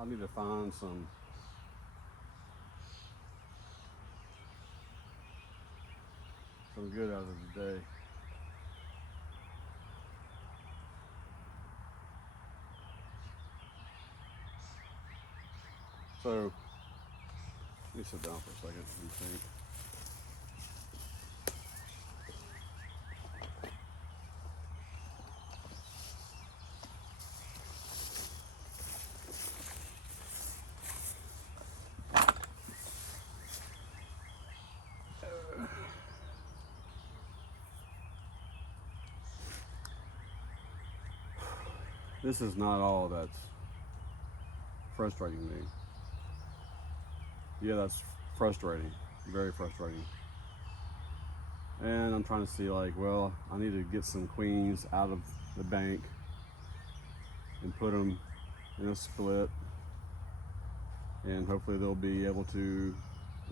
I need to find some good out of the day. So let me sit down for a second and think. This is not all that's frustrating me. Yeah, that's frustrating, very frustrating. And I'm trying to see, like, well, I need to get some queens out of the bank and put them in a split, and hopefully they'll be able to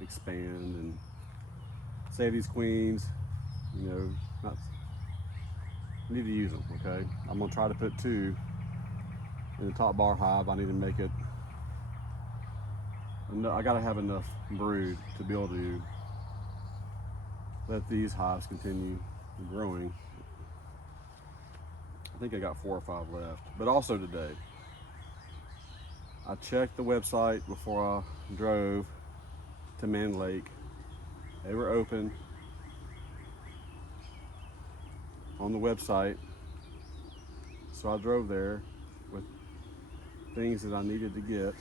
expand and save these queens. You know, not need to use them. Okay, I'm gonna try to put 2 in the top bar hive. I need to make it. I gotta have enough brood to be able to let these hives continue growing. I think I got 4 or 5 left. But also today, I checked the website before I drove to Man Lake. They were open on the website. So I drove there with things that I needed to get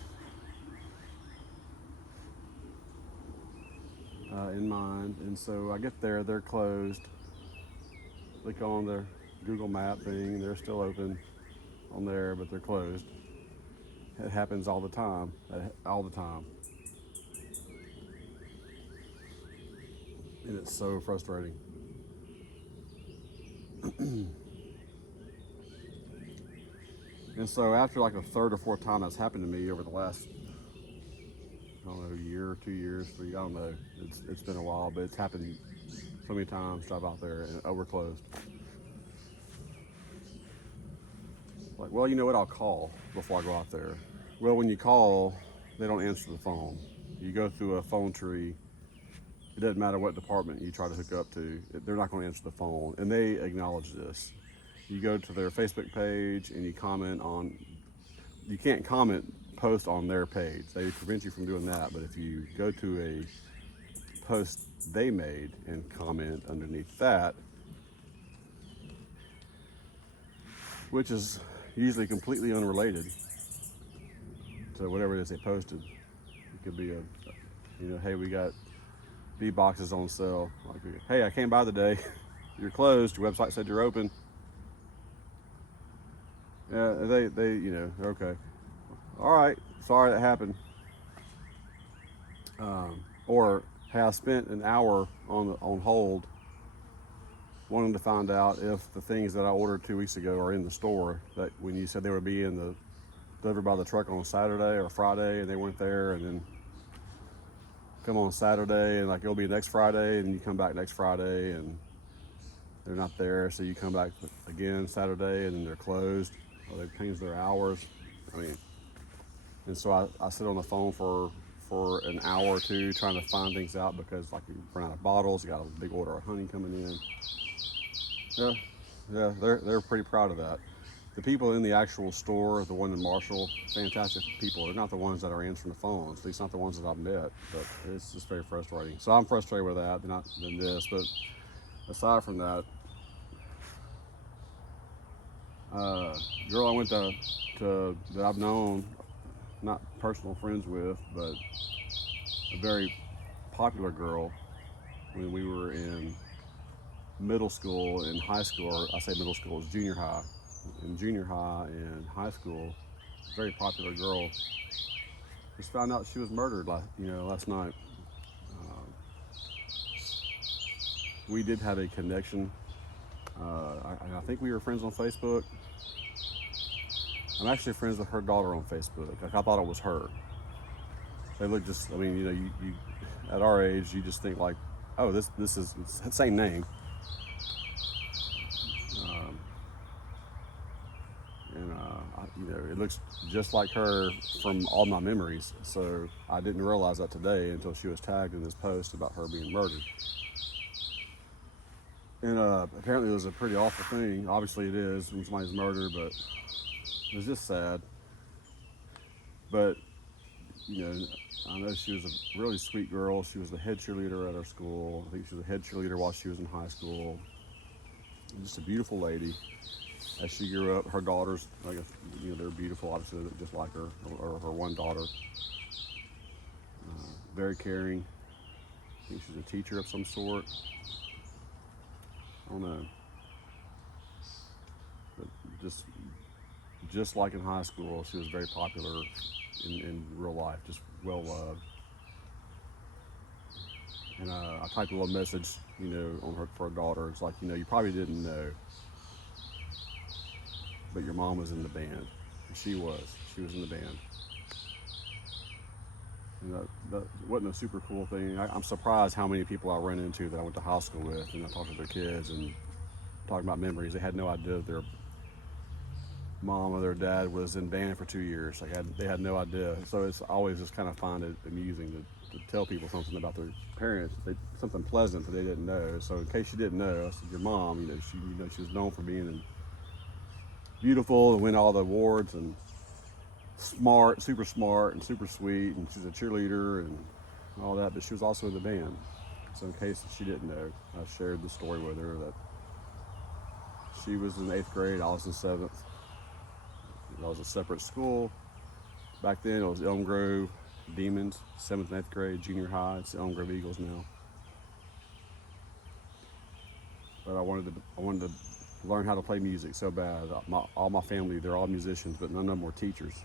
in mind. And so I get there, they're closed. Click on the Google map thing, and they're still open on there, but they're closed. It happens all the time, all the time. And it's so frustrating. And so after like a 3rd or 4th time that's happened to me over the last, I don't know, year, 2 years, 3, I don't know. It's been a while, but it's happened so many times. Drive out there and we're closed. Like, well, you know what? I'll call before I go out there. Well, when you call, they don't answer the phone. You go through a phone tree. It doesn't matter what department you try to hook up to, they're not going to answer the phone, and they acknowledge this. You go to their Facebook page and you comment on, you can't post on their page. They prevent you from doing that, but if you go to a post they made and comment underneath that, which is usually completely unrelated to whatever it is they posted. It could be hey, we got bee boxes on sale. Like, hey, I came by today. You're closed. Your website said you're open. Yeah, they okay. All right, sorry that happened. Or hey, I spent an hour on hold wanting to find out if the things that I ordered 2 weeks ago are in the store, that when you said they would be delivered by the truck on Saturday or Friday, and they weren't there, and then come on Saturday and like it'll be next Friday, and you come back next Friday and they're not there, so you come back again Saturday and then they're closed, or they've changed their hours. I mean, and so I sit on the phone for an hour or 2 trying to find things out, because like you run out of bottles, you got a big order of honey coming in. Yeah, they're pretty proud of that. The people in the actual store, the one in Marshall, fantastic people. They're not the ones that are answering the phones. At least not the ones that I've met. But it's just very frustrating. So I'm frustrated with that, not than this. But aside from that, girl I went to that I've known, not personal friends with, but a very popular girl when we were in middle school and high school, or I say middle school, is junior high. In junior high and high school, very popular girl. Just found out she was murdered last night. We did have a connection. I think we were friends on Facebook. I'm actually friends with her daughter on Facebook. Like, I thought it was her. They look just, you at our age, you just think like, oh, this is the same name. And it looks just like her from all my memories. So I didn't realize that today until she was tagged in this post about her being murdered. And apparently it was a pretty awful thing. Obviously it is when somebody's murdered, but it was just sad. But, I know she was a really sweet girl. She was the head cheerleader at our school. I think she was a head cheerleader while she was in high school. Just a beautiful lady. As she grew up, her daughters, they're beautiful, obviously, just like her, or her one daughter. Very caring. I think she's a teacher of some sort. I don't know. But just like in high school, she was very popular in real life, just well loved. And I typed a little message, on her for her daughter. It's like, you probably didn't know, but your mom was in the band. She was in the band. And that wasn't a super cool thing. I'm surprised how many people I ran into that I went to high school with, and I talked to their kids and talking about memories. They had no idea their mom or their dad was in band for 2 years. They had no idea. So it's always just kind of find it amusing to tell people something about their parents, something pleasant that they didn't know. So in case you didn't know, I said your mom, she was known for being beautiful and win all the awards and smart and super sweet, and she was a cheerleader and all that, but she was also in the band. So in case she didn't know, I shared the story with her that she was in 8th grade, I was in 7th. It was a separate school. Back then it was Elm Grove Demons, 7th and 8th grade, junior high. It's the Elm Grove Eagles now. But I wanted to learn how to play music so bad. All my family, they're all musicians, but none of them were teachers.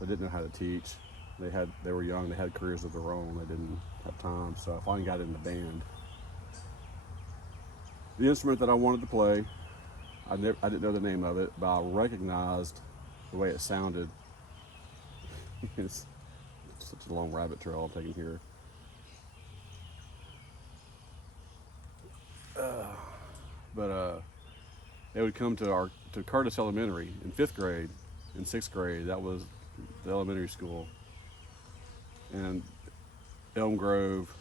They didn't know how to teach. They were young. They had careers of their own. They didn't have time. So I finally got in the band. The instrument that I wanted to play, I didn't know the name of it, but I recognized the way it sounded. It's such a long rabbit trail I'm taking here. But they would come to Curtis Elementary in 5th grade, in 6th grade. That was the elementary school. And Elm Grove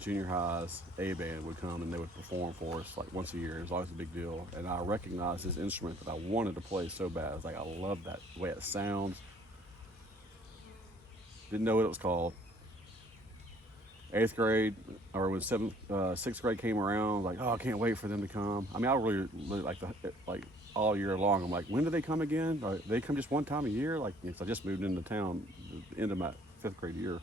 junior high's A band would come and they would perform for us like once a year. It was always a big deal. And I recognized this instrument that I wanted to play so bad. I was like, I love that the way it sounds. Didn't know what it was called. 8th grade, or when 6th grade came around, I was like, oh, I can't wait for them to come. I mean, I really like all year long. I'm like, when do they come again? Or they come just one time a year? Like, I just moved into town at the end of my 5th grade year.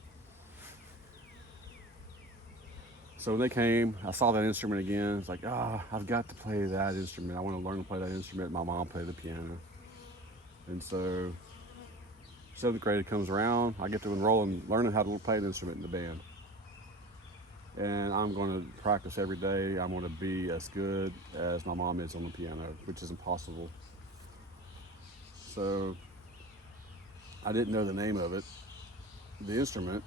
So when they came, I saw that instrument again. It's like, I've got to play that instrument. I want to learn to play that instrument. My mom played the piano. And so 7th grade comes around, I get to enroll in learning how to play an instrument in the band. And I'm going to practice every day. I'm going to be as good as my mom is on the piano, which is impossible. So I didn't know the name of it, the instrument,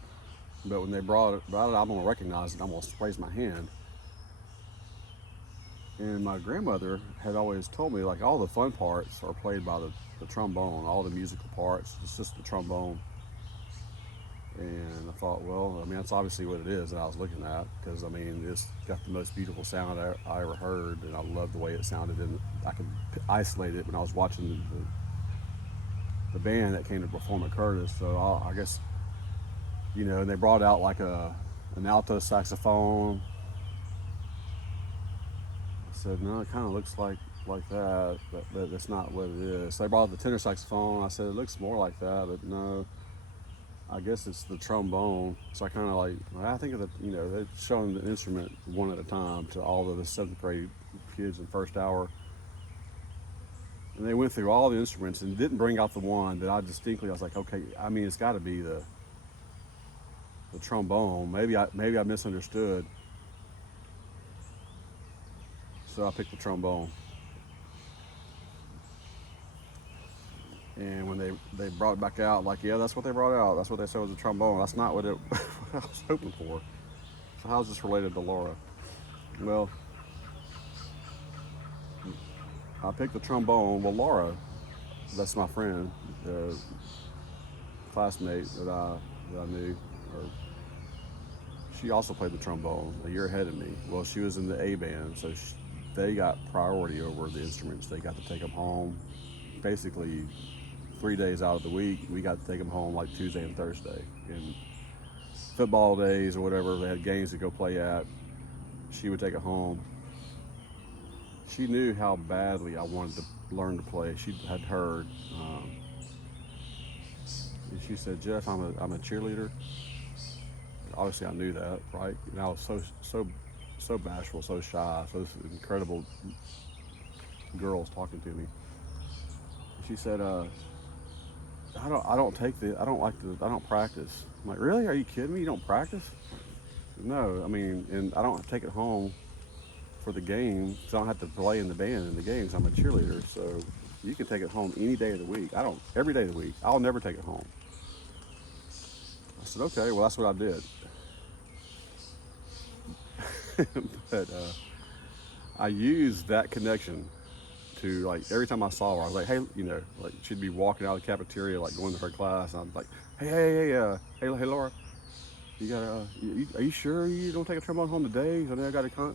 but when they brought it, I'm going to recognize it. I'm going to raise my hand. And my grandmother had always told me, like, all the fun parts are played by the trombone, all the musical parts, it's just the trombone. And I thought, well, I mean, that's obviously what it is that I was looking at, because, I mean, it's got the most beautiful sound I ever heard, and I loved the way it sounded, and I could isolate it when I was watching the band that came to perform at Curtis. So I guess, and they brought out like an alto saxophone. I said, no, it kind of looks like that, but that's not what it is. So they brought out the tenor saxophone. I said, it looks more like that, but no. I guess it's the trombone. So I kind of I think of they're showing the instrument one at a time to all of the 7th grade kids in first hour. And they went through all the instruments and didn't bring out the one that I was like, okay, I mean, it's got to be the trombone. Maybe I misunderstood. So I picked the trombone. And when they brought it back out, like, yeah, that's what they brought out. That's what they said was a trombone. That's not what I was hoping for. So how's this related to Laura? Well, I picked the trombone. Well, Laura, that's my friend, the classmate that I knew. Or she also played the trombone a year ahead of me. Well, she was in the A band, so they got priority over the instruments. They got to take them home, basically 3 days out of the week. We got to take them home like Tuesday and Thursday. And football days or whatever, they had games to go play at. She would take it home. She knew how badly I wanted to learn to play. She had heard, and she said, "Jeff, I'm a cheerleader." Obviously, I knew that, right? And I was so bashful, so shy, so incredible girls talking to me. She said, I don't practice." I'm like, "Really? Are you kidding me? You don't practice?" No, I mean, and I don't take it home for the game, so I don't have to play in the band in the games. I'm a cheerleader, so you can take it home any day of the week. I don't, every day of the week. I'll never take it home. I said, okay, well, that's what I did. But I used that connection to, like, every time I saw her, I was like, hey, like, she'd be walking out of the cafeteria, like, going to her class, and I'm like, hey, Laura, are you sure you don't take a trombone home today? I know I got a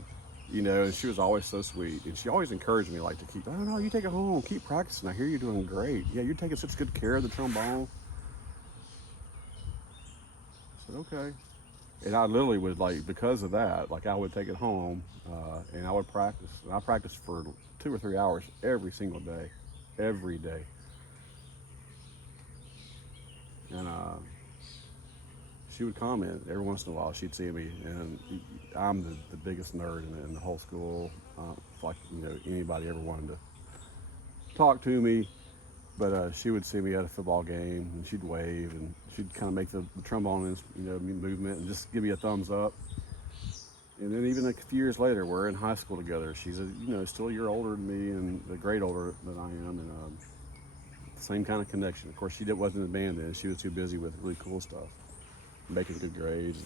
and she was always so sweet, and she always encouraged me, like, to keep, "Oh no, you take it home, keep practicing. I hear you're doing great. Yeah, you're taking such good care of the trombone." I said, okay. And I literally would, like, because of that, like, I would take it home, and I would practice. And I practiced for 2 or 3 hours every single day, every day. And she would comment every once in a while. She'd see me, and I'm the biggest nerd in the whole school. Like, anybody ever wanted to talk to me. But she would see me at a football game, and she'd wave, and she'd kind of make the trombone, movement, and just give me a thumbs up. And then even a few years later, we're in high school together. She's still a year older than me, and a grade older than I am, and same kind of connection. Of course, she wasn't in the band then. She was too busy with really cool stuff, making good grades.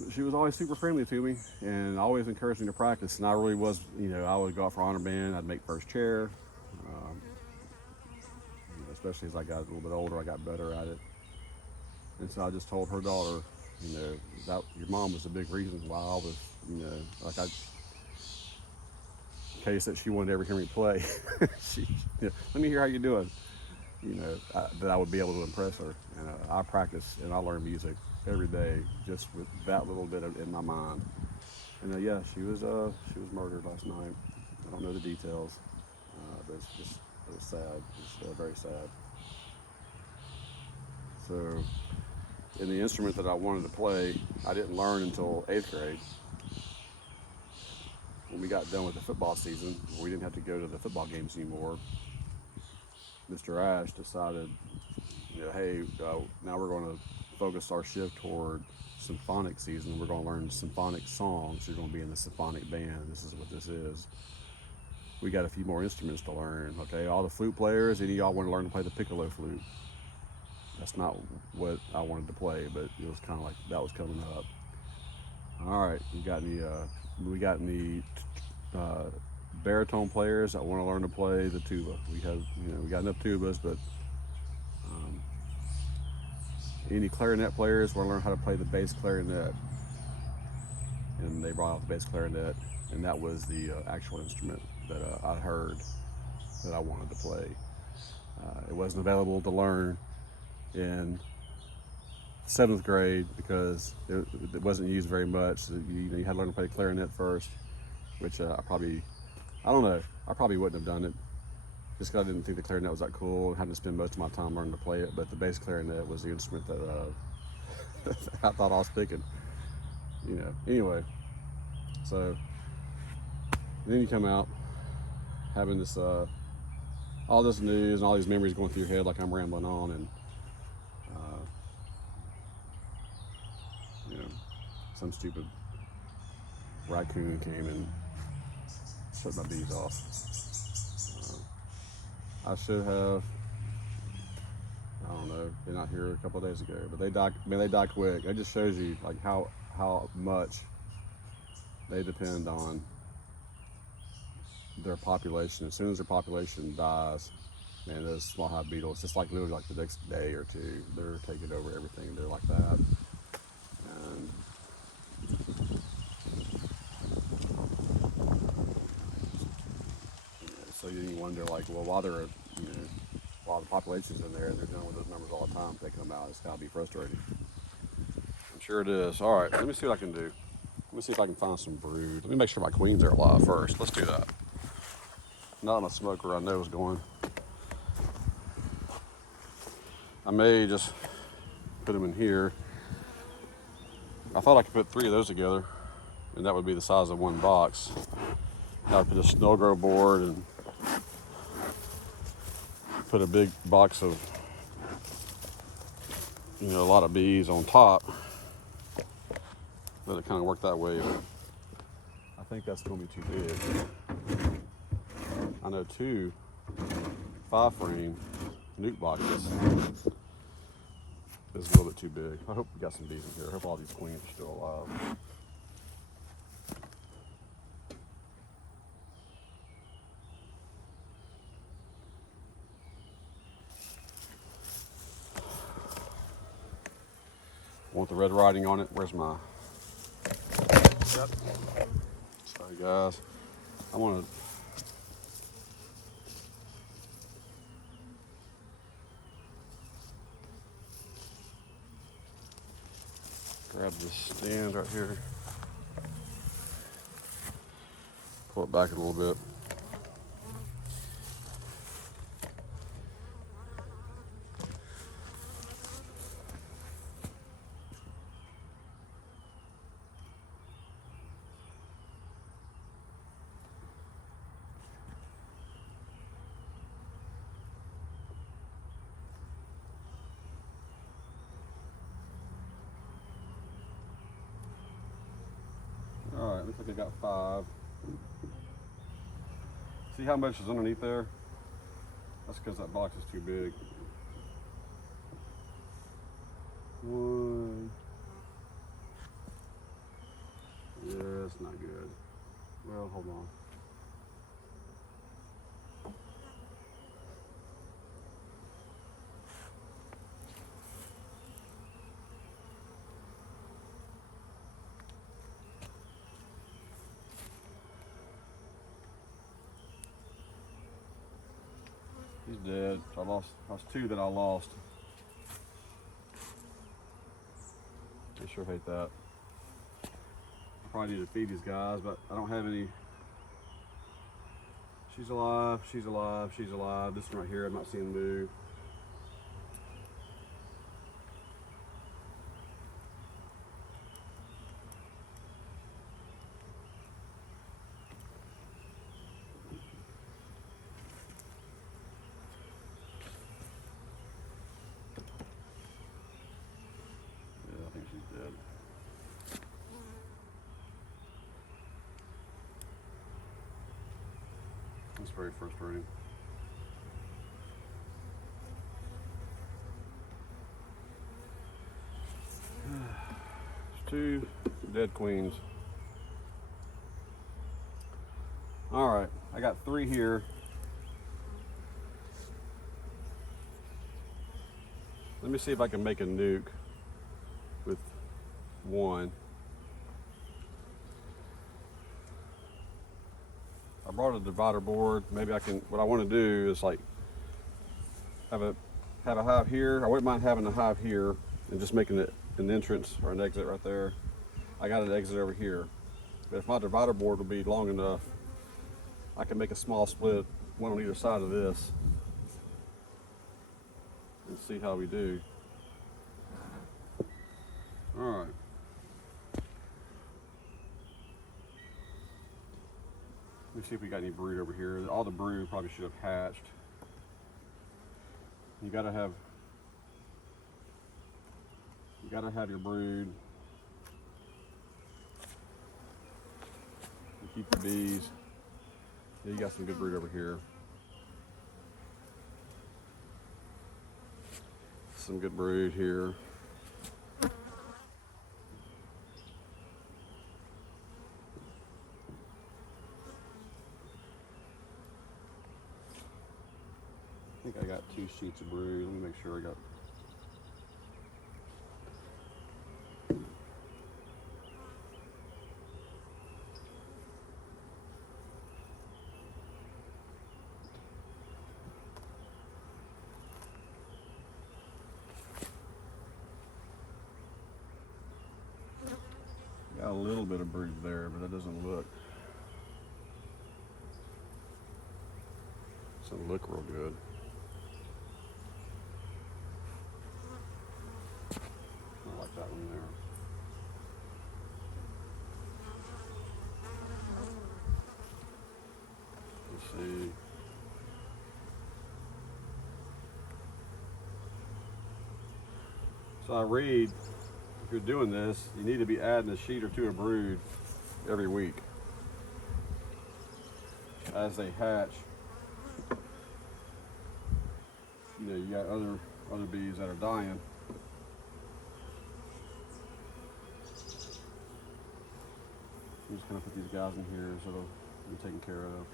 But she was always super friendly to me, and always encouraged me to practice. And I really was, I would go out for honor band. I'd make first chair. Especially as I got a little bit older, I got better at it. And so I just told her daughter, that your mom was a big reason why I was, in case that she wanted to ever hear me play, let me hear how you're doing, that I would be able to impress her. And I practice and I learn music every day just with that little bit in my mind. And yeah, she was murdered last night. I don't know the details, but it was sad. It was very sad. So, in the instrument that I wanted to play, I didn't learn until 8th grade. When we got done with the football season, we didn't have to go to the football games anymore. Mr. Ash decided, hey, now we're going to focus our shift toward symphonic season. We're going to learn symphonic songs. You're going to be in the symphonic band. This is what this is. We got a few more instruments to learn. Okay, all the flute players, any of y'all want to learn to play the piccolo flute? That's not what I wanted to play, but it was kind of like that was coming up. All right, we got any baritone players that want to learn to play the tuba? We got enough tubas, but any clarinet players want to learn how to play the bass clarinet? And they brought out the bass clarinet, and that was the actual instrument that I heard that I wanted to play. It wasn't available to learn in 7th grade because it wasn't used very much. So you had to learn to play clarinet first, which I probably wouldn't have done it just because I didn't think the clarinet was that cool. I had to spend most of my time learning to play it, but the bass clarinet was the instrument that I thought I was picking. Anyway, so then you come out having this all this news and all these memories going through your head like I'm rambling on, and some stupid raccoon came and shut my bees off. I should have, I don't know, they're not here a couple of days ago, but they die quick. It just shows you like how much they depend on their population. As soon as their population dies, man, those small hive beetles, just like literally like the next day or two, they're taking over everything. They're like that. And so you wonder, like, well, while they're, while the population's in there and they're dealing with those numbers all the time, taking them out, it's gotta be frustrating. I'm sure it is. All right, let me see what I can do. Let me see if I can find some brood. Let me make sure my queens are alive first. Let's do that. Not my smoker I know is going. I may just put them in here. I thought I could put 3 of those together, and that would be the size of one box. I would put a snow grow board and put a big box of, a lot of bees on top. Let it kind of work that way, but I think that's going to be too big. I know 2 5-frame nuke boxes is a little bit too big. I hope we got some bees in here. I hope all these queens are still alive. Want the red writing on it? Where's my... Yep. Sorry guys. I want to... grab this stand right here. Pull it back a little bit. All right, looks like I got 5. See how much is underneath there? That's because that box is too big. 1. Yeah, that's not good. Well, hold on. He's dead. So that's 2 that I lost. I sure hate that. I probably need to feed these guys, but I don't have any. She's alive, she's alive, she's alive. This one right here, I'm not seeing move. Yeah, I think she's dead. That's very frustrating. There's 2 dead queens. All right, I got 3 here. Let me see if I can make a nuke with 1. I brought a divider board. Maybe I can, what I want to do is like have a hive here. I wouldn't mind having a hive here and just making it an entrance or an exit right there. I got an exit over here. But if my divider board will be long enough, I can make a small split, one on either side of this, and see how we do. All right. Let me see if we got any brood over here. All the brood probably should have hatched. You gotta have your brood. You keep the bees. Yeah, you got some good brood over here. Some good brood here. sheets of brood. Let me make sure I got. Got a little bit of brood there, but that doesn't look real good. I like that one there. Let's see. So I read, if you're doing this, you need to be adding a sheet or two of brood every week as they hatch. You know, you got other bees that are dying. I'm just gonna put these guys in here so they'll be taken care of.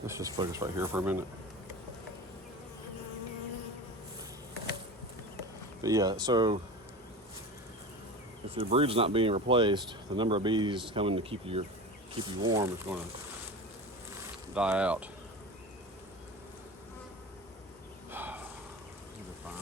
Let's just focus right here for a minute. But yeah, so if your brood's not being replaced, the number of bees coming to keep you warm is going to die out. These are fine.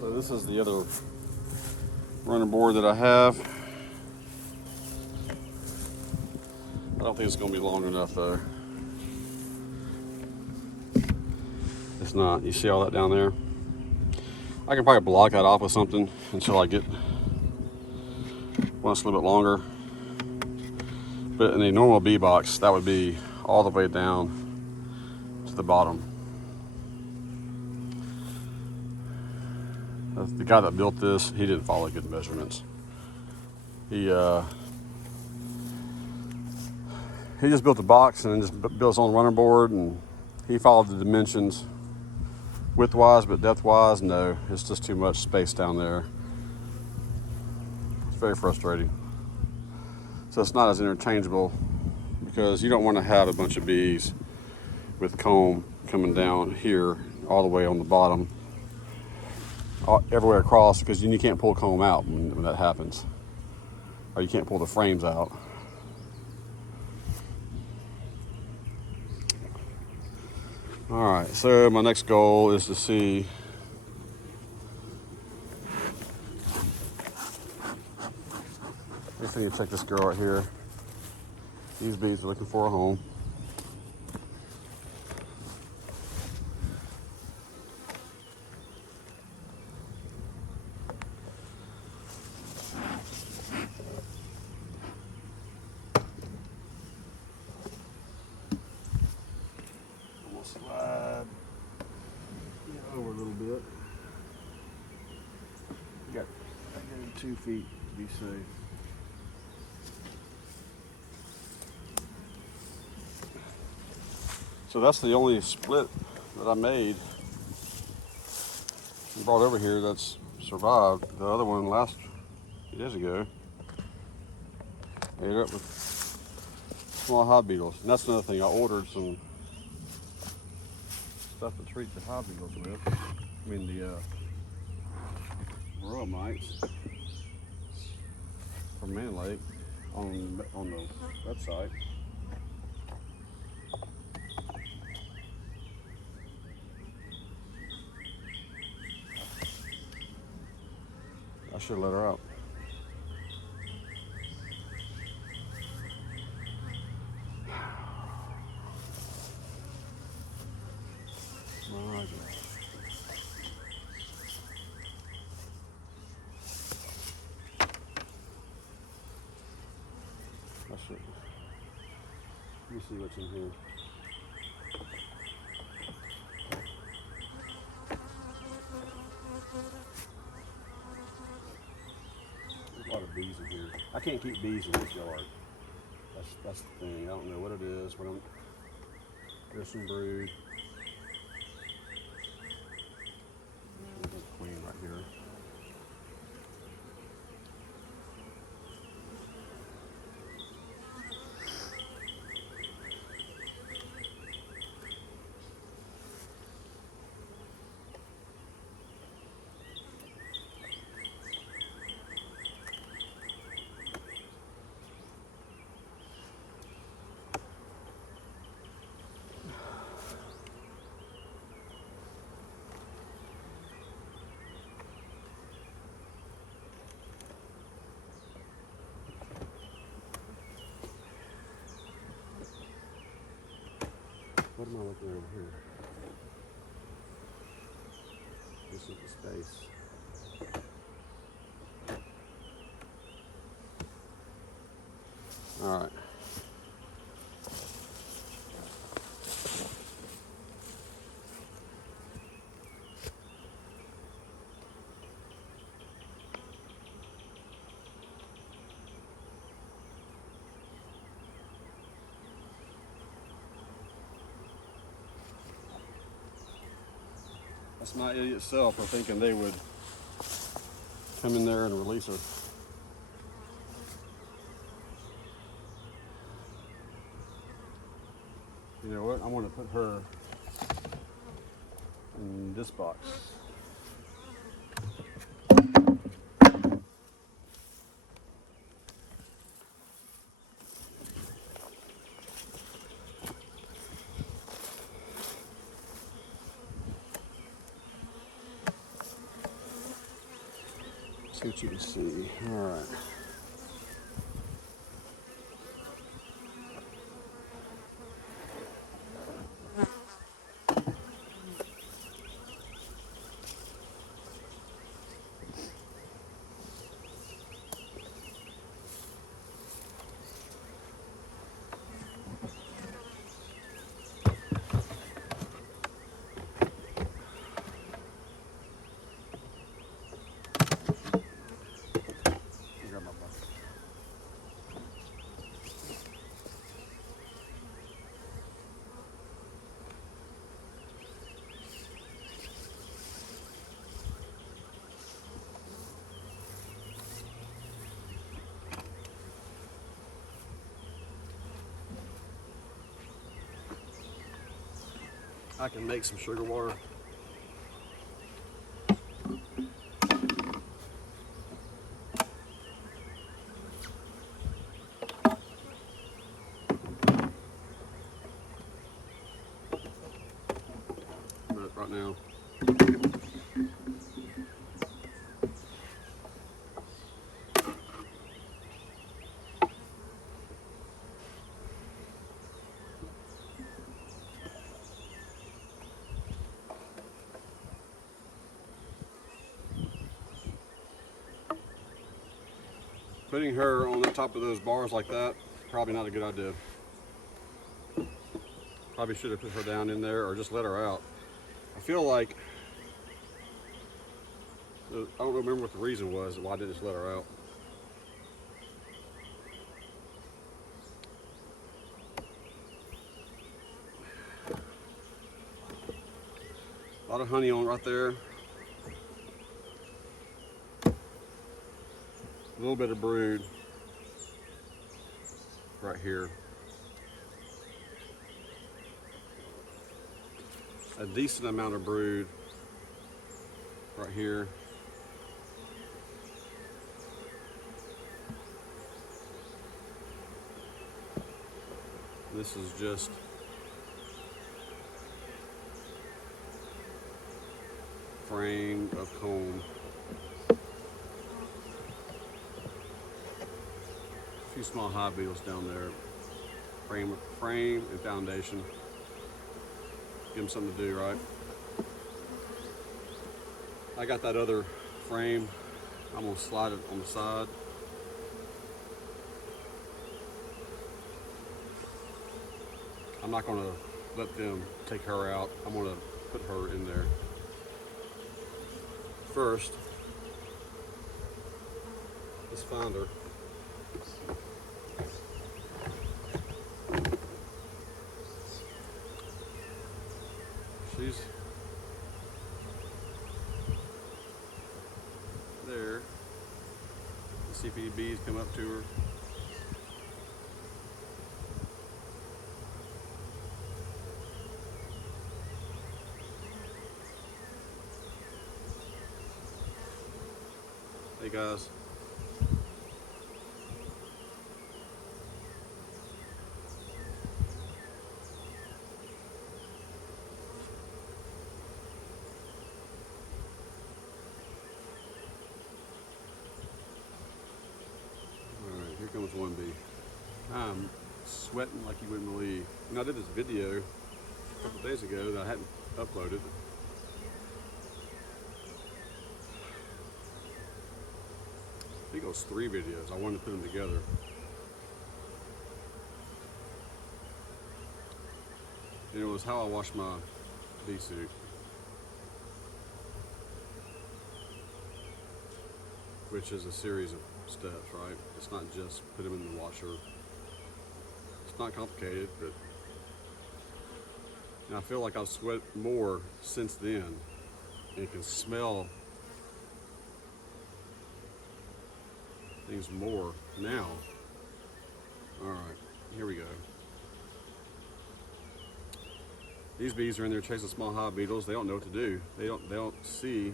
So this is the other running board that I have. I don't think it's going to be long enough though. It's not. You see all that down there? I can probably block that off with something until I get one that's a little bit longer. But in a normal bee box, that would be all the way down to the bottom. The guy that built this, he didn't follow good measurements. He just built a box and then just built his own running board, and he followed the dimensions width-wise, but depth-wise, no. It's just too much space down there. It's very frustrating. So it's not as interchangeable because you don't want to have a bunch of bees with comb coming down here all the way on the bottom, everywhere across, because you can't pull comb out when that happens, or you can't pull the frames out. All right, so my next goal is to see let's see, check this girl right here. These bees are looking for a home. Slide over a little bit. I got 2 feet to be safe. So that's the only split that I made and brought over here that's survived. The other one last few days ago ate up with small hive beetles. And that's another thing. I ordered some stuff to treat the hive beetles with. I mean the varroa mites from Man Lake on the website. I should let her out. My gosh. I should. Let me see what's in here. There's a lot of bees in here. I can't keep bees in this yard. That's the thing. I don't know what it is. There's some brood. There's a queen right here. What am I looking over here? This is the space. All right. That's my idiot self for thinking they would come in there and release her. You know what? I want to put her in this box. See what you can see. All right. Grab my bucket. I can make some sugar water. But right now, putting her on the top of those bars like that, probably not a good idea. Probably should have put her down in there or just let her out. I feel like, I don't remember what the reason was why I didn't just let her out. lot of honey on right there. A little bit of brood right here. A decent amount of brood right here. This is just frame of comb. A few small hive beetles down there. Frame and foundation. Give them something to do, right? I got that other frame. I'm gonna slide it on the side. I'm not gonna let them take her out. I'm gonna put her in there. First, let's find her. She's there. Let's see if any bees come up to her. Hey guys. Alright, here comes one bee. I'm sweating like you wouldn't believe. And I did this video a couple days ago that I hadn't uploaded. I think it was 3 videos. I wanted to put them together. And it was how I wash my bee suit. Which is a series of steps, right? It's not just put them in the washer. It's not complicated, but and I feel like I've sweat more since then and can smell things more now. All right, here we go. These bees are in there chasing small hive beetles. They don't know what to do. They don't see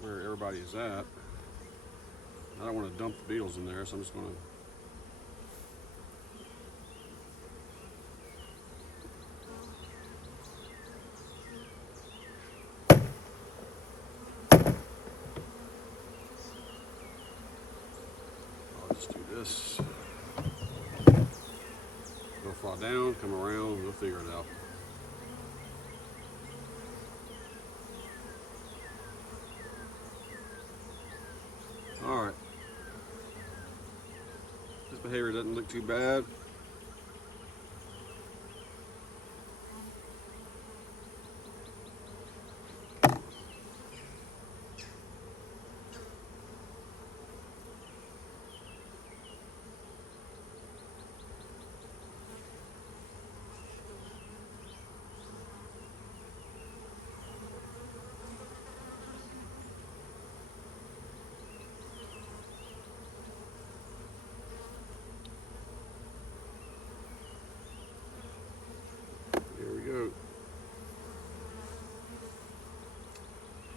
where everybody is at. I don't want to dump the beetles in there, so I'm just going to do this. They'll fly down, come around, we'll figure it out. Alright. This behavior doesn't look too bad.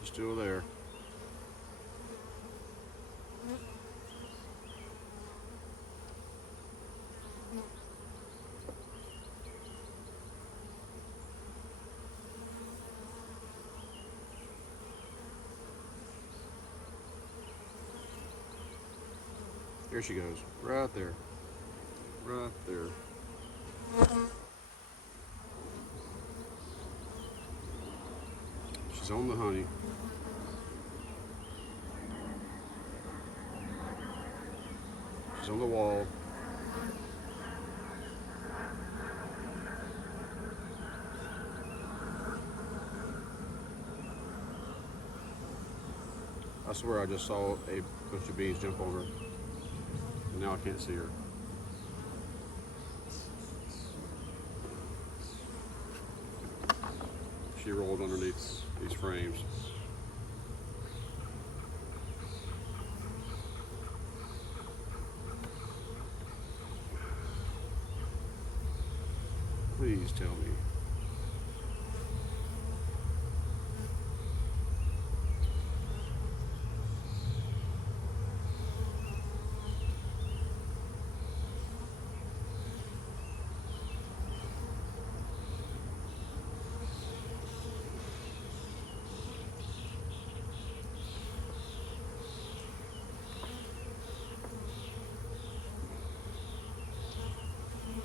Still there. There she goes, right there. Right there. She's on the honey. She's on the wall. I swear I just saw a bunch of bees jump on her. And now I can't see her. turkey rolled underneath these frames. Please tell me.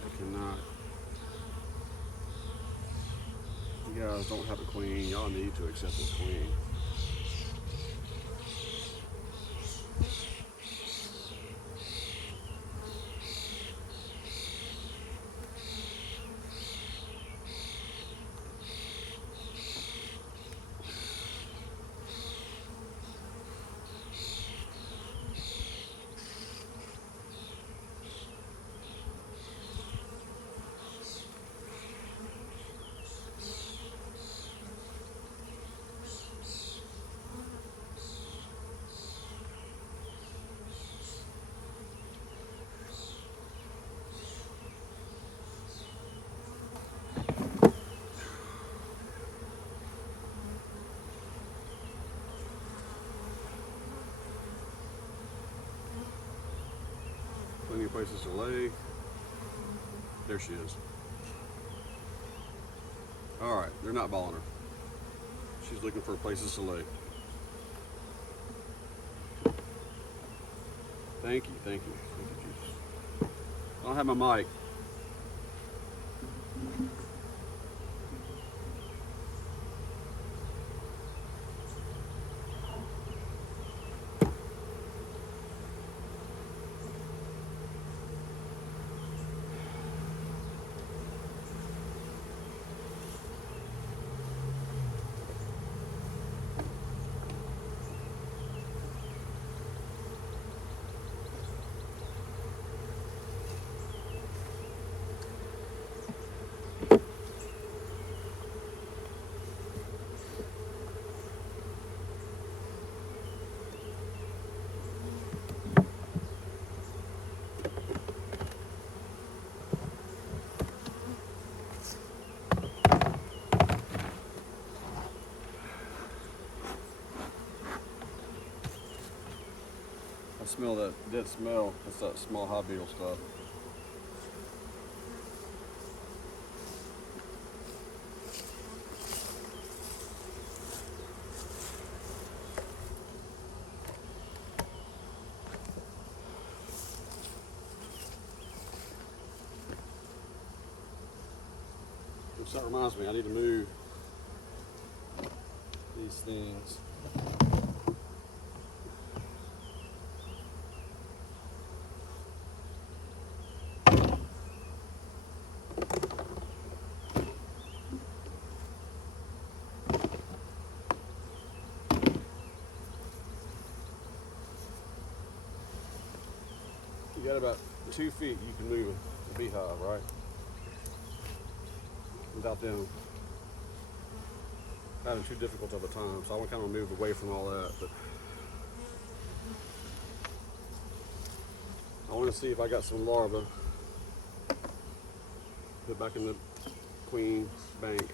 I cannot. You guys don't have a queen. Y'all need to accept this queen. Plenty of places to lay. There she is. All right, they're not balling her. She's looking for places to lay. Thank you, thank you, Jesus. I don't have my mic. I smell that dead smell. That's that small hive beetle stuff. Which that reminds me, I need to move these things. You got about 2 feet you can move a beehive, right? Without them having too difficult of a time. So I want to kind of move away from all that. But I want to see if I got some larvae. Put back in the queen bank.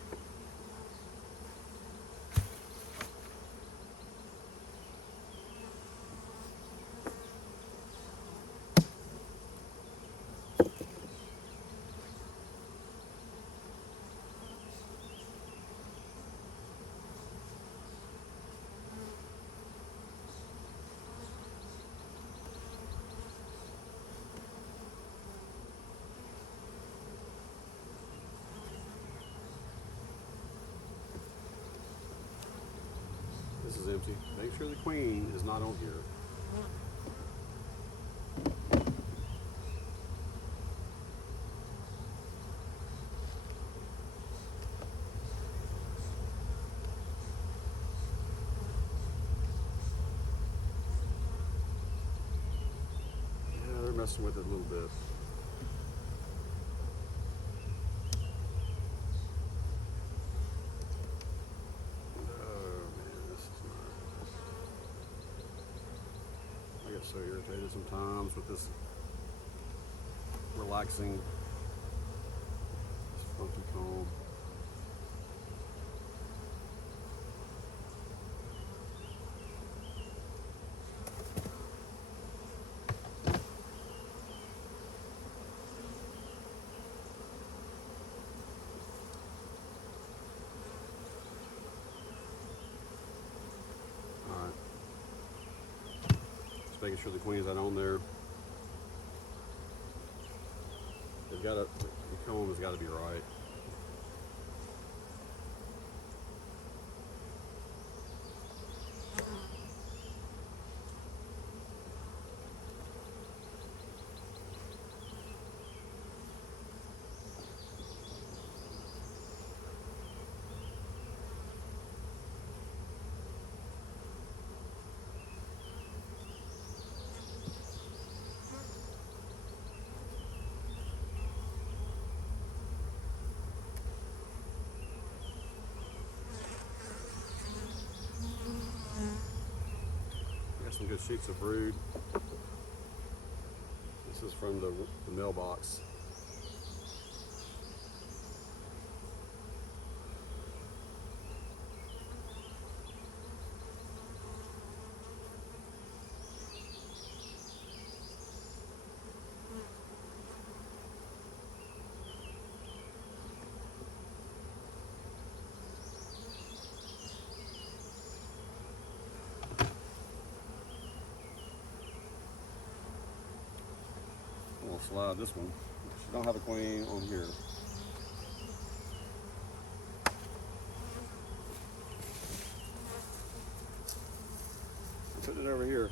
This is empty. Make sure the queen is not on here. Yeah, they're messing with it a little bit. So irritated sometimes with this relaxing, this funky comb. Alright. Just making sure the queen's not on there. They've got to, the comb has got to be right. Some good sheets of brood. This is from the mailbox. We'll slide this one. She don't have a queen on here. Put it over here.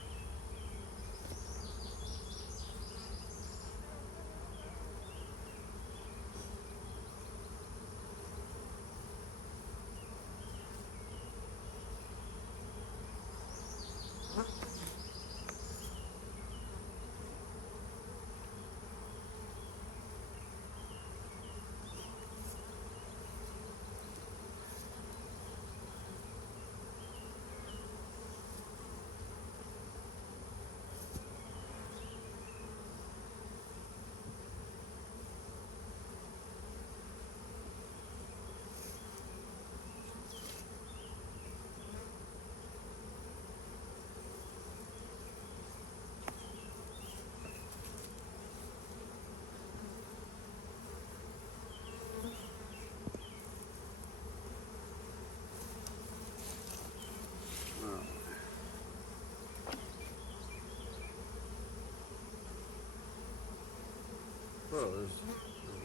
Oh, there's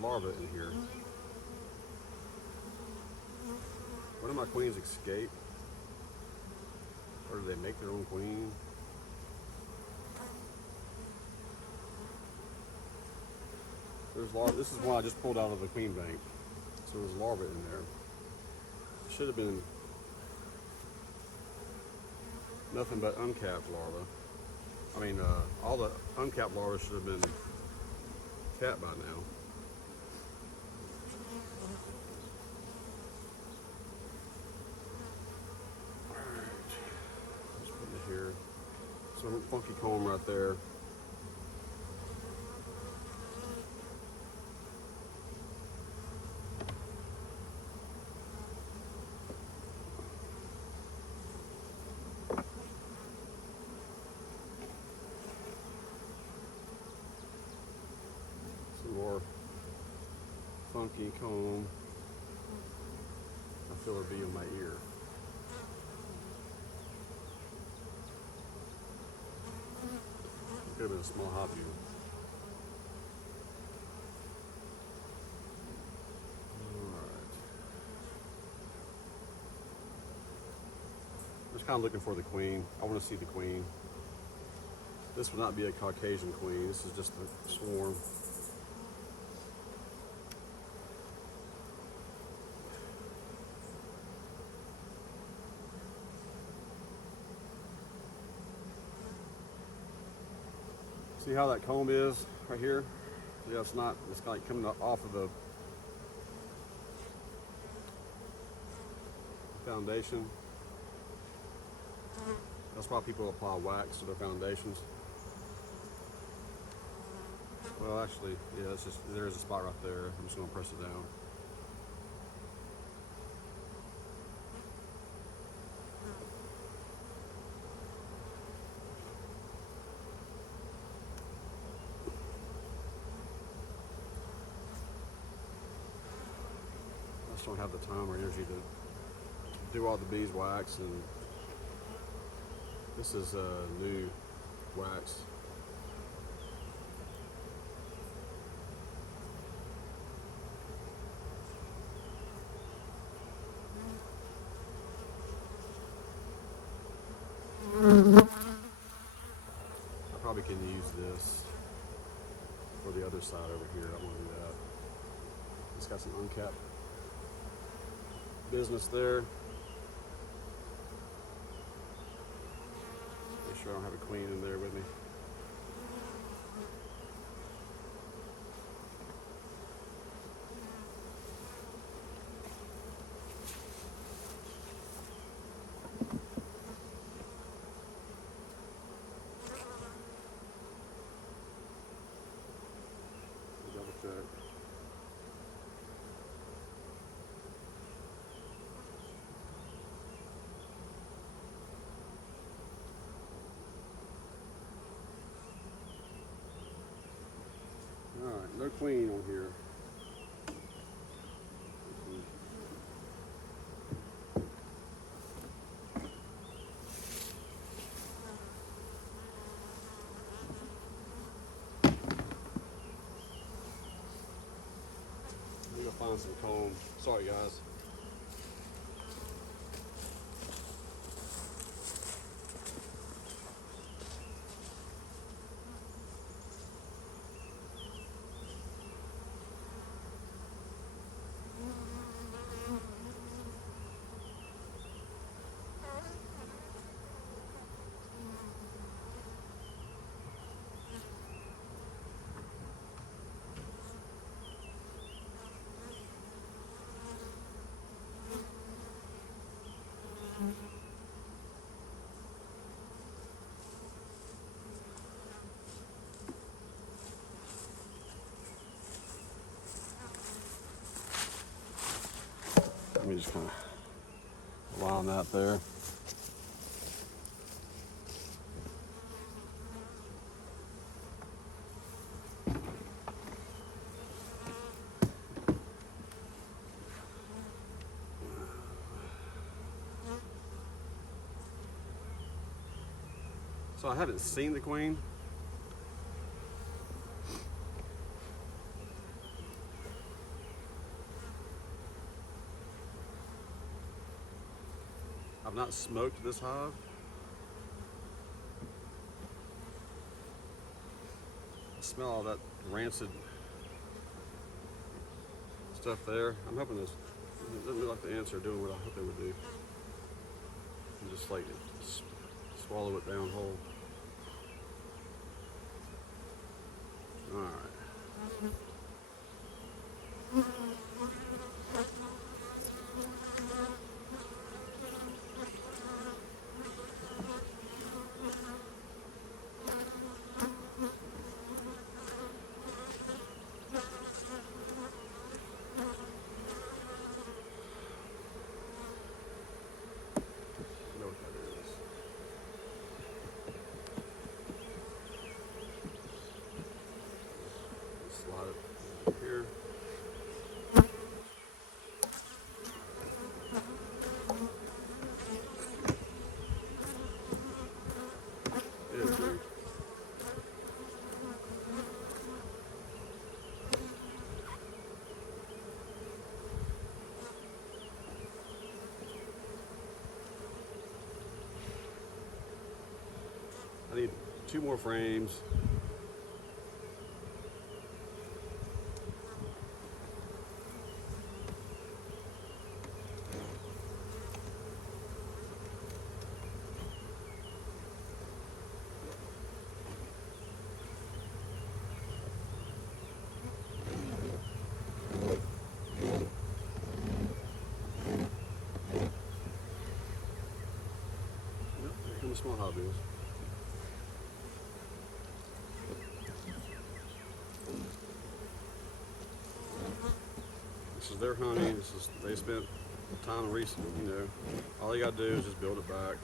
larvae in here. One of my queens escaped. Or do they make their own queen? There's larvae. This is one I just pulled out of the queen bank. So there's larvae in there. Should have been nothing but uncapped larvae. I mean, all the uncapped larvae should have been capped by now. Alright. Just put it here. Some funky comb right there. More funky comb. I feel her bee in my ear. Could have been a small hobby. Alright. Just kind of looking for the queen. I want to see the queen. This would not be a Caucasian queen. This is just a swarm. See how that comb is right here? See how it's not, it's like coming off of the foundation. That's why people apply wax to their foundations. Well, actually, yeah, it's just there is a spot right there. I'm just gonna press it down. I just don't have the time or energy to do all the beeswax, and this is new wax. I probably can use this for the other side over here. I want to do that. It's got some uncapped business there. Make sure I don't have a queen in there with me. Double check. All right, no queen on here. I'm gonna find some comb. Sorry, guys. Let me just kind of line that there. So I haven't seen the queen. I've not smoked this hive. I smell all that rancid stuff there. I'm hoping this doesn't look like the ants are doing what I hope they would do. And just like swallow it down whole. All right. Know what that is. Slide it over here. It is big. I need 2 more frames. Yep, here come the small hobbies. their honey. They spent time recently, you know. All you gotta do is just build it back.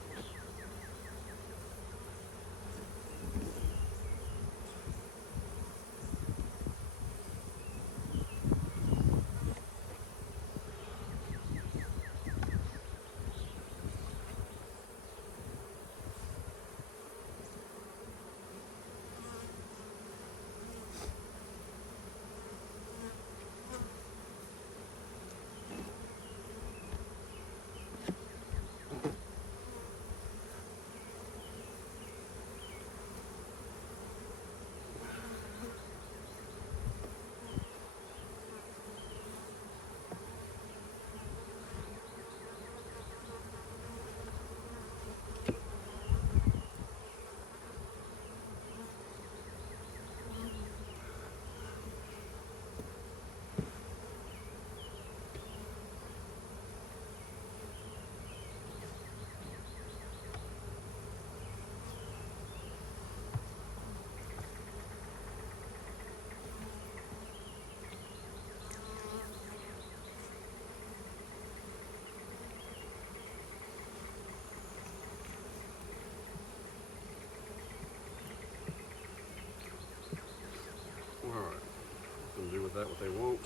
Alright, let them do with that what they want.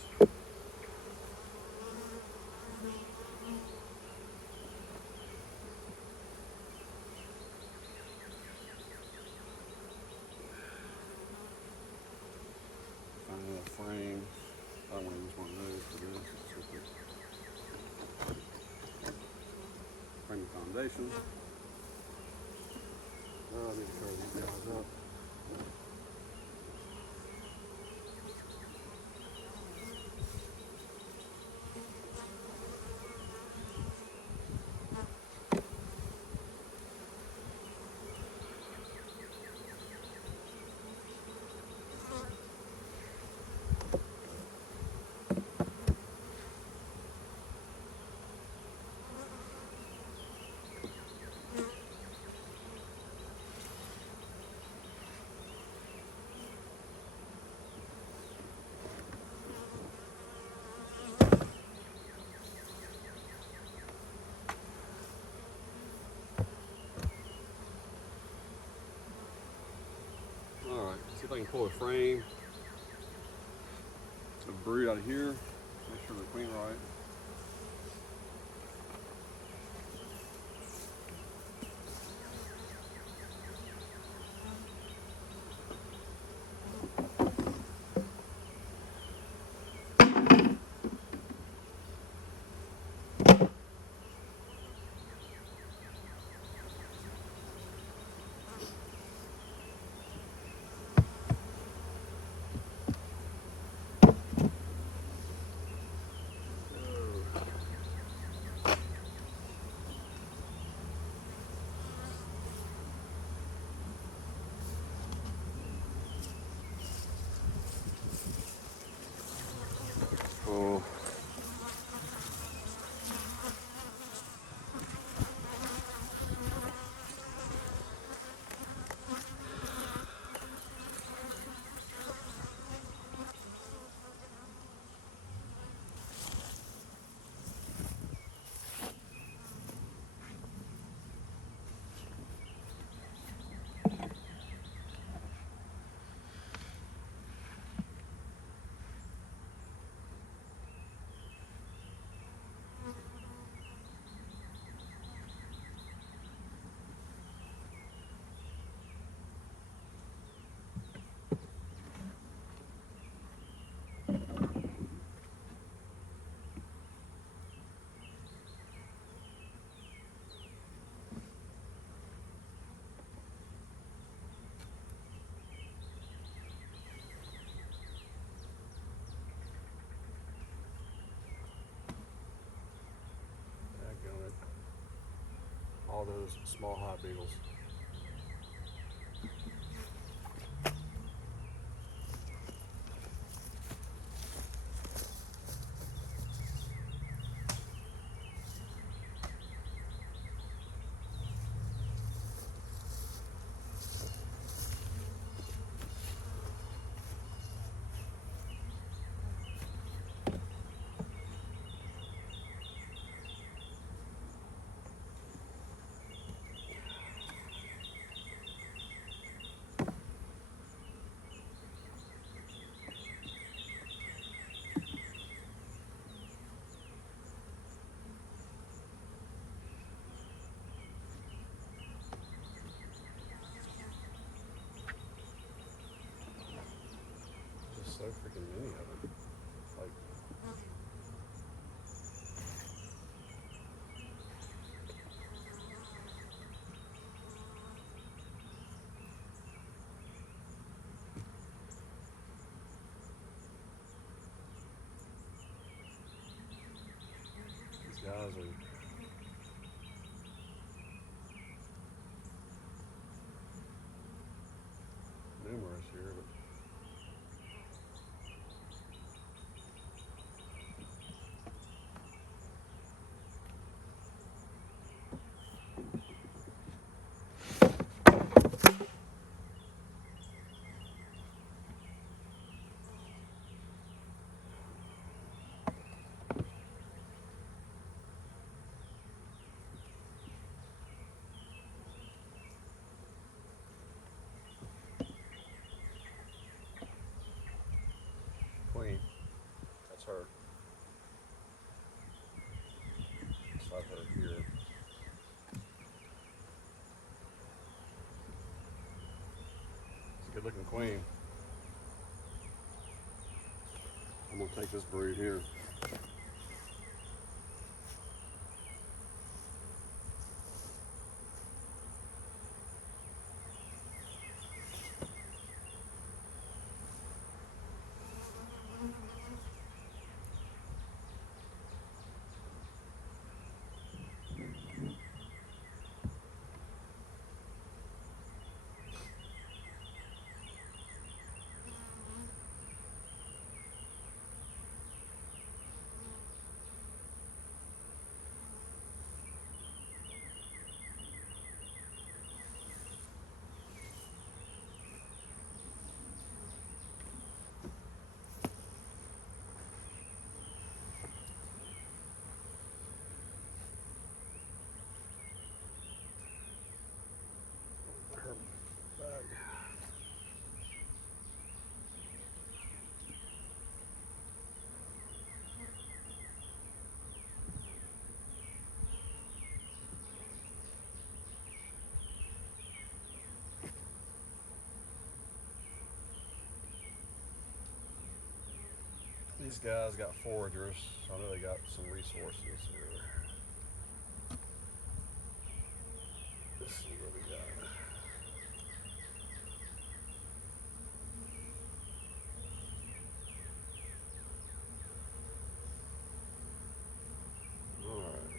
Find a frame. I don't want to use one of those for this. Frame the foundation. I need to cover these guys up. Alright, see if I can pull a frame of brood out of here. Make sure they're clean right. Oh. All those small hive beetles. so freaking many of them. Like, these guys are numerous here, but queen. That's her. Let's have her here. It's a good looking queen. I'm gonna take this brood here. Her bag. These guys got foragers, so I know they got some resources here. Let's see what we got. Alright.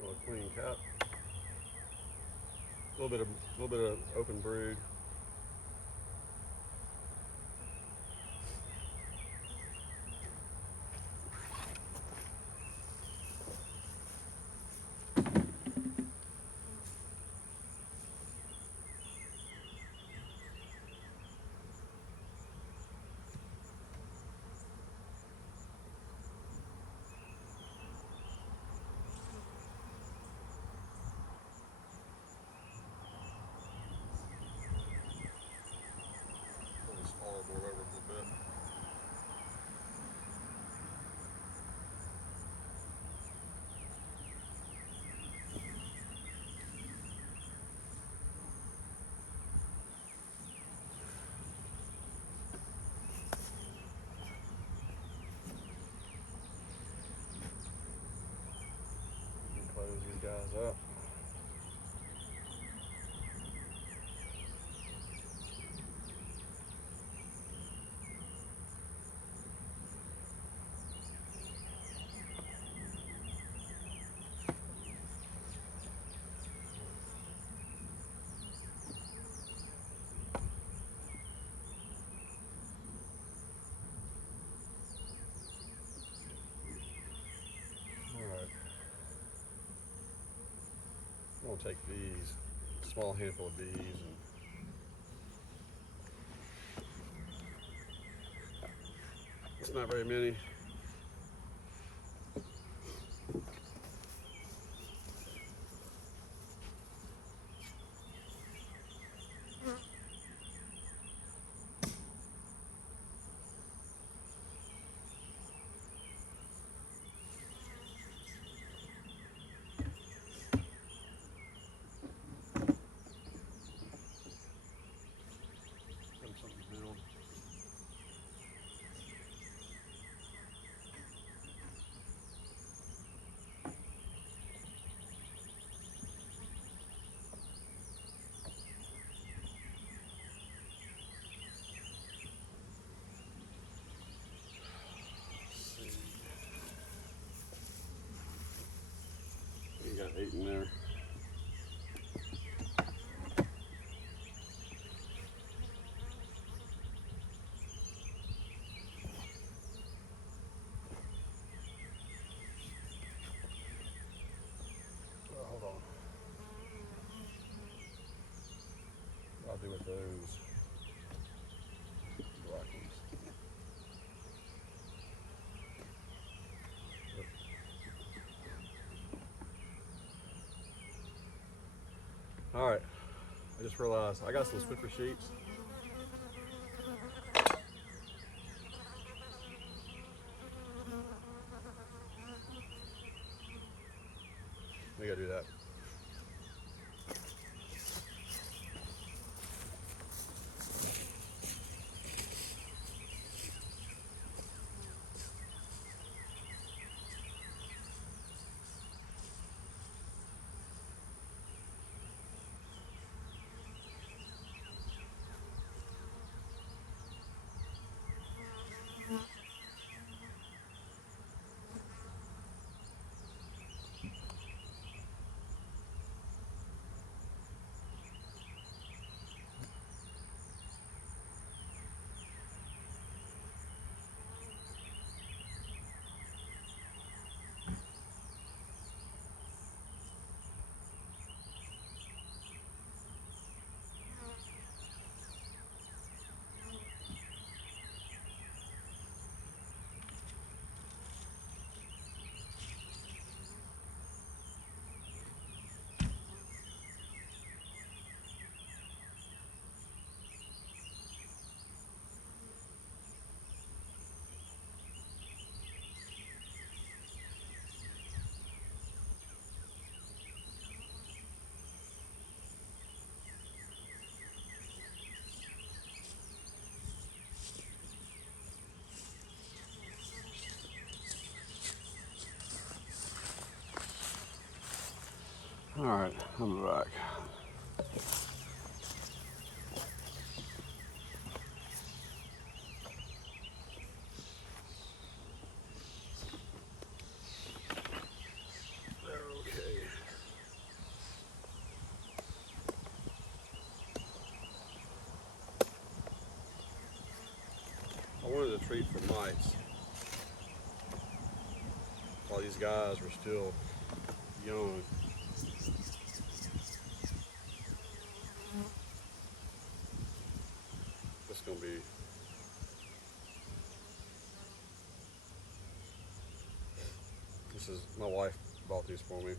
Little queen cap. A little bit of open brood. Close these guys up. I'm gonna take these, small handful of these, and it's not very many. got 8 in there. Hold on. What I'll do with those black ones. All right, I just realized I got some Swiffer sheets. We gotta do that. All right, I'm back. Okay. I wanted a treat for mites while these guys were still young. This is gonna be my wife bought these for me.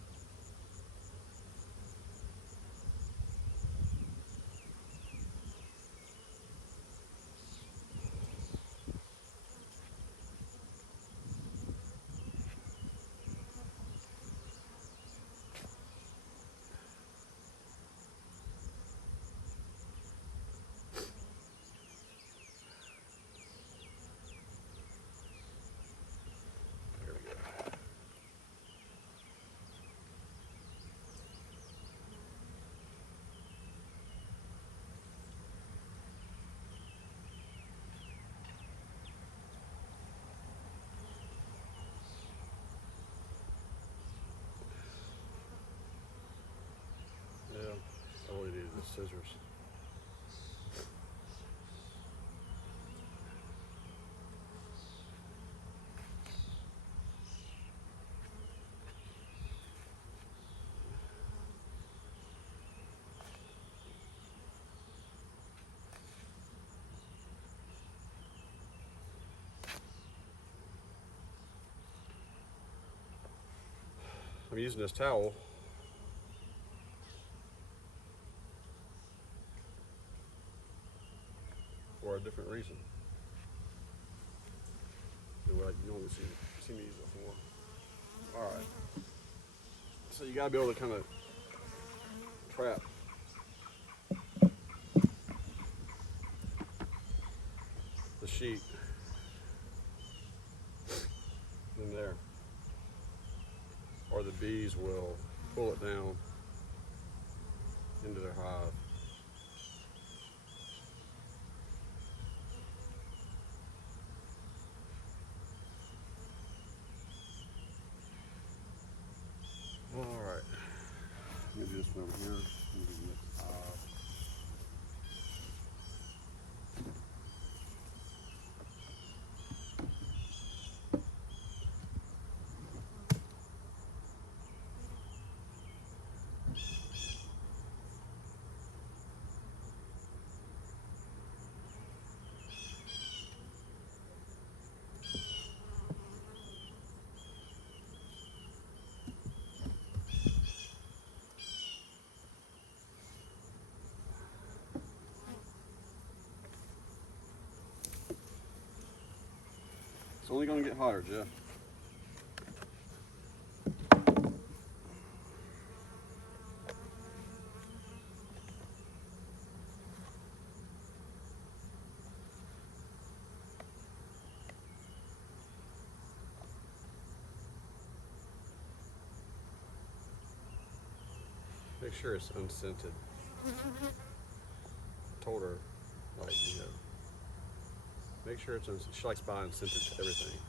Here we go. Yeah, all we need is scissors. I'm using this towel for a different reason. You only see me use it for. All right. So you gotta be able to kind of trap the sheet in there, or the bees will pull it down into their hive. All right. over here. And give them the top. It's only going to get hotter, Jeff. Make sure it's unscented. Told her, like, you know, make sure it's unscented. She likes buying scented everything.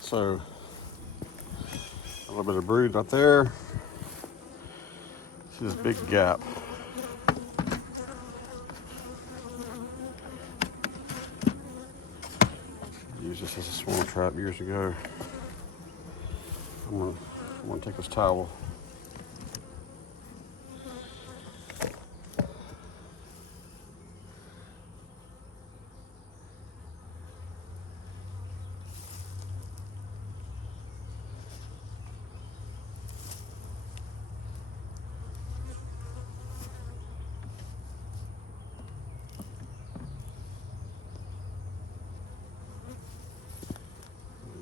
So, a little bit of brood right there. See this big gap. Used this as a swarm trap years ago. I'm gonna take this towel.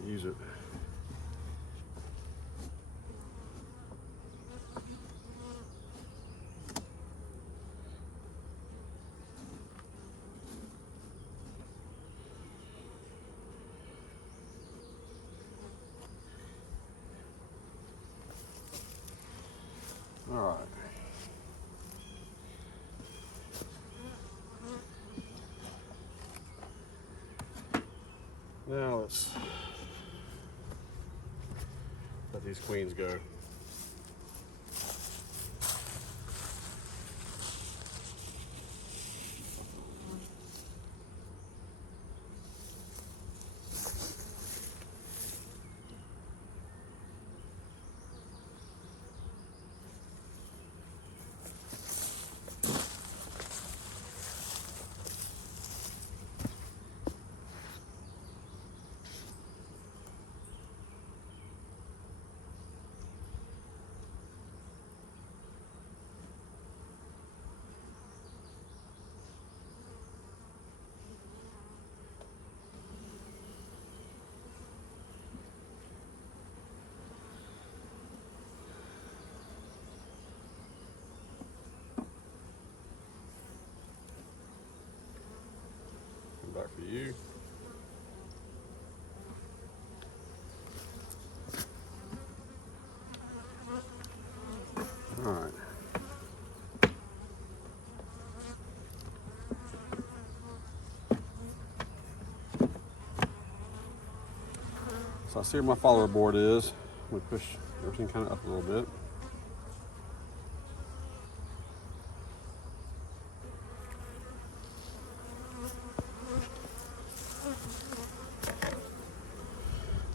Use it. All right. Now let's let these queens go. you. All right. So I see where my follower board is. I'm gonna push everything kind of up a little bit.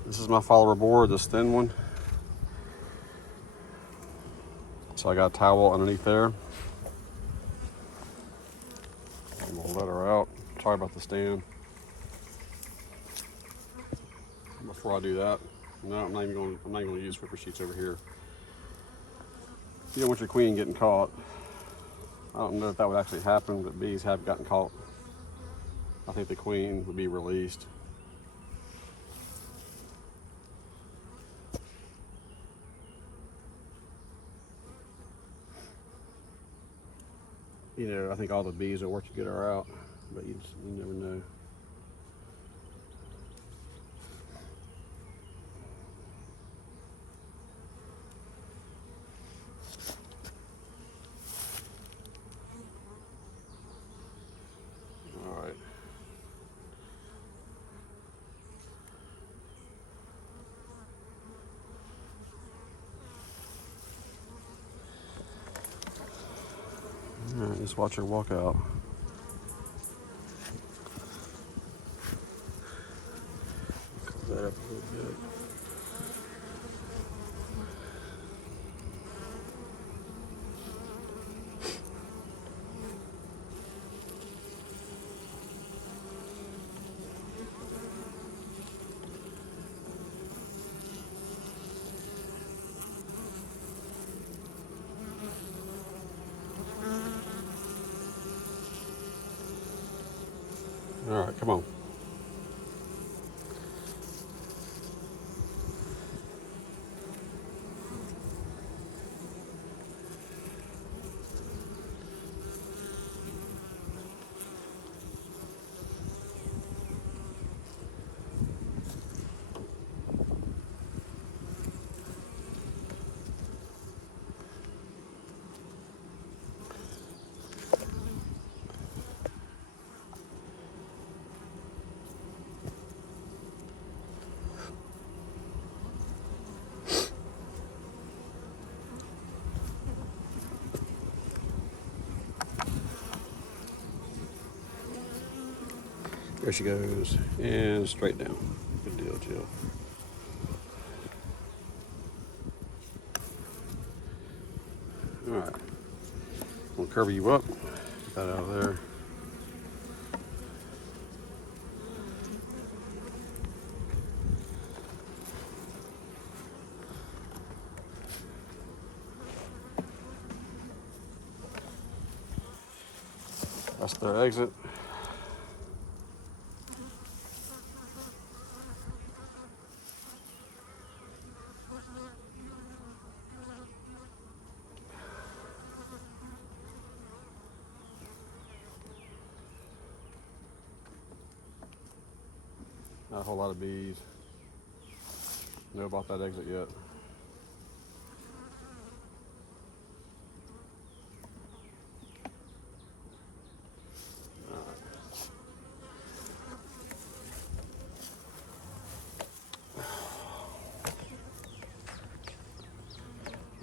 This is my follower board, this thin one. So I got a towel underneath there. I'm gonna let her out. Sorry about the stand. Before I do that, no, I'm not even going to use whipper sheets over here. You don't want your queen getting caught. I don't know if that would actually happen, but bees have gotten caught. I think the queen would be released. You know, I think all the bees will work to get her out, but you never know. All right. All right, just watch her walk out. Close that up a little bit. All right, come on. There she goes, and straight down. Good deal, Jill. All right, I'm gonna cover you up. Get that out of there. That's their exit. Not a whole lot of bees know about that exit yet.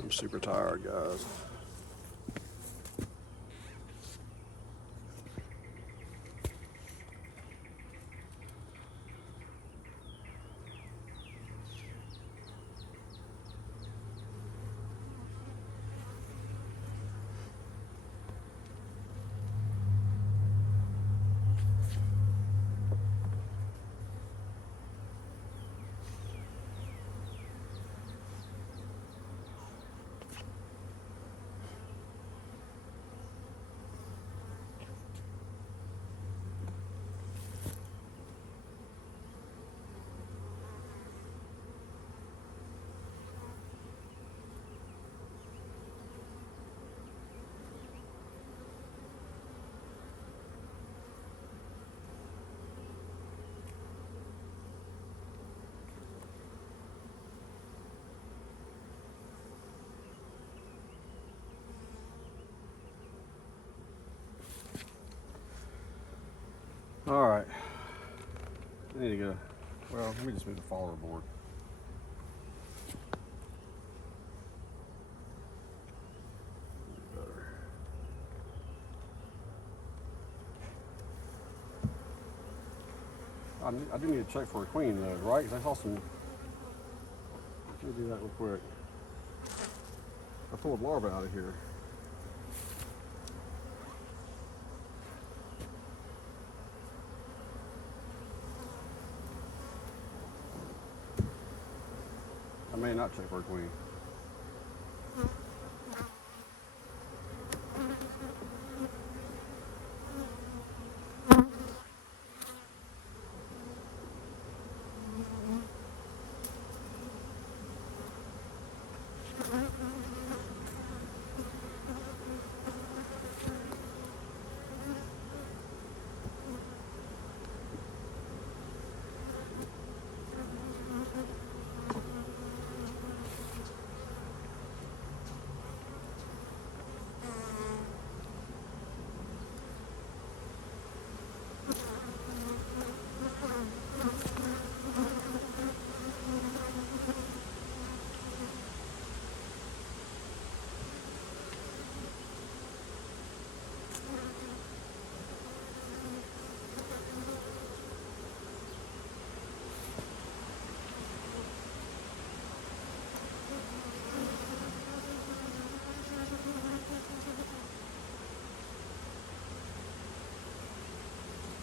I'm super tired, guys. All right. I need to go. Well, let me just move the follower board. Better. I do need to check for a queen though, right? Because I saw some. Let me do that real quick. I pulled larvae out of here. I may not check for a queen.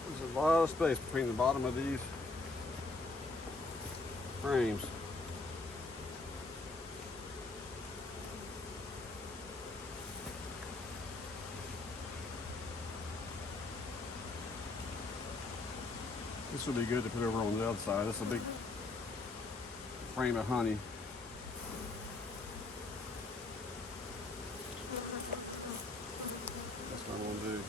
There's a lot of space between the bottom of these frames. This would be good to put over on the other side. This is a big frame of honey. That's what I'm gonna do.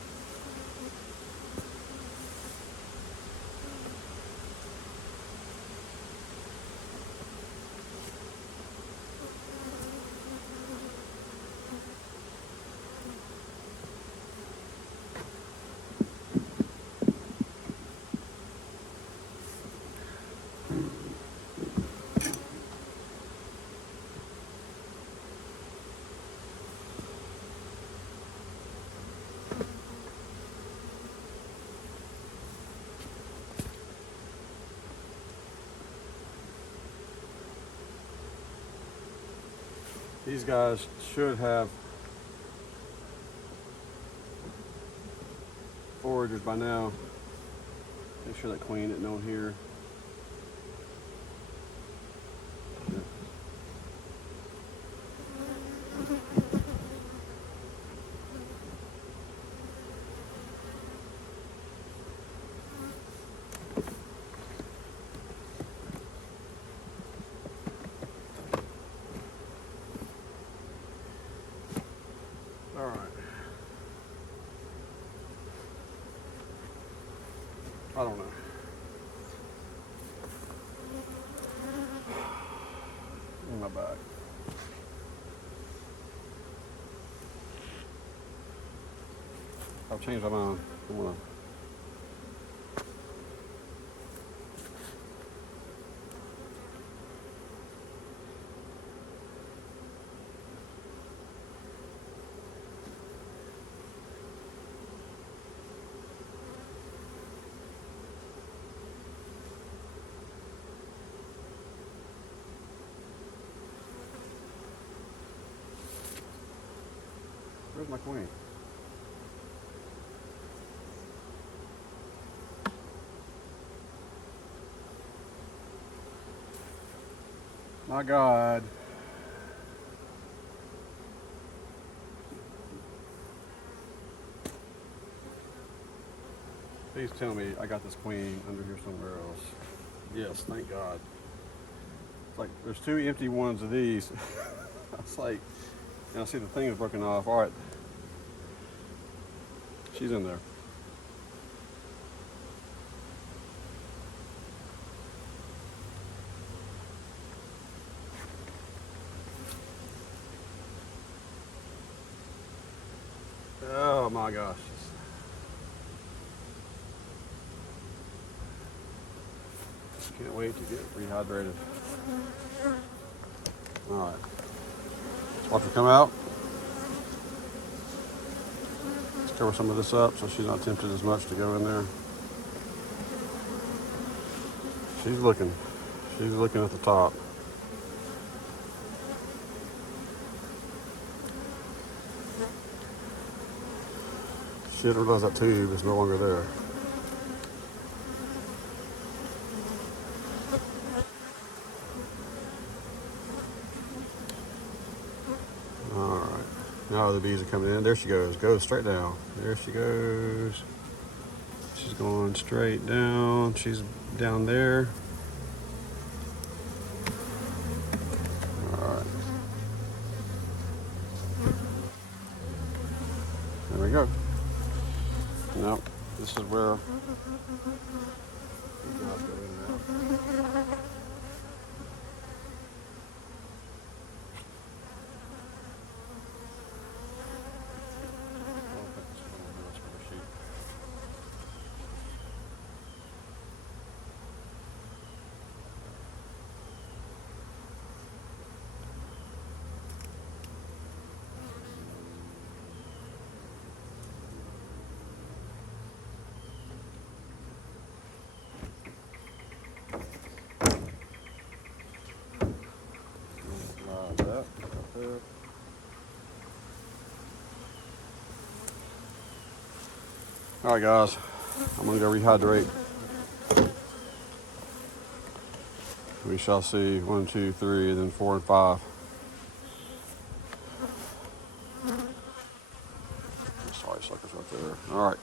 These guys should have foragers by now. Make sure that queen isn't on here. Yeah. All right. I don't know. In my bag. I've changed my mind. I'm gonna. Where's my queen? My God. Please tell me I got this queen under here somewhere else. Yes, thank God. It's like there's two empty ones of these. It's like, and I see the thing is broken off. All right. She's in there. Oh my gosh. wait to get rehydrated. All right. Watch her come out. Let's cover some of this up so she's not tempted as much to go in there. She's looking. She's looking at the top. She didn't realize that tube is no longer there. All right. Now the bees are coming in. There she goes. Goes straight down. There she goes. She's going straight down. She's down there. All right. There we go. Now, this is where these guys go in and out. All right, guys, I'm gonna go rehydrate. We shall see 1, 2, 3, and then 4 and 5. Sorry, suckers right there. All right.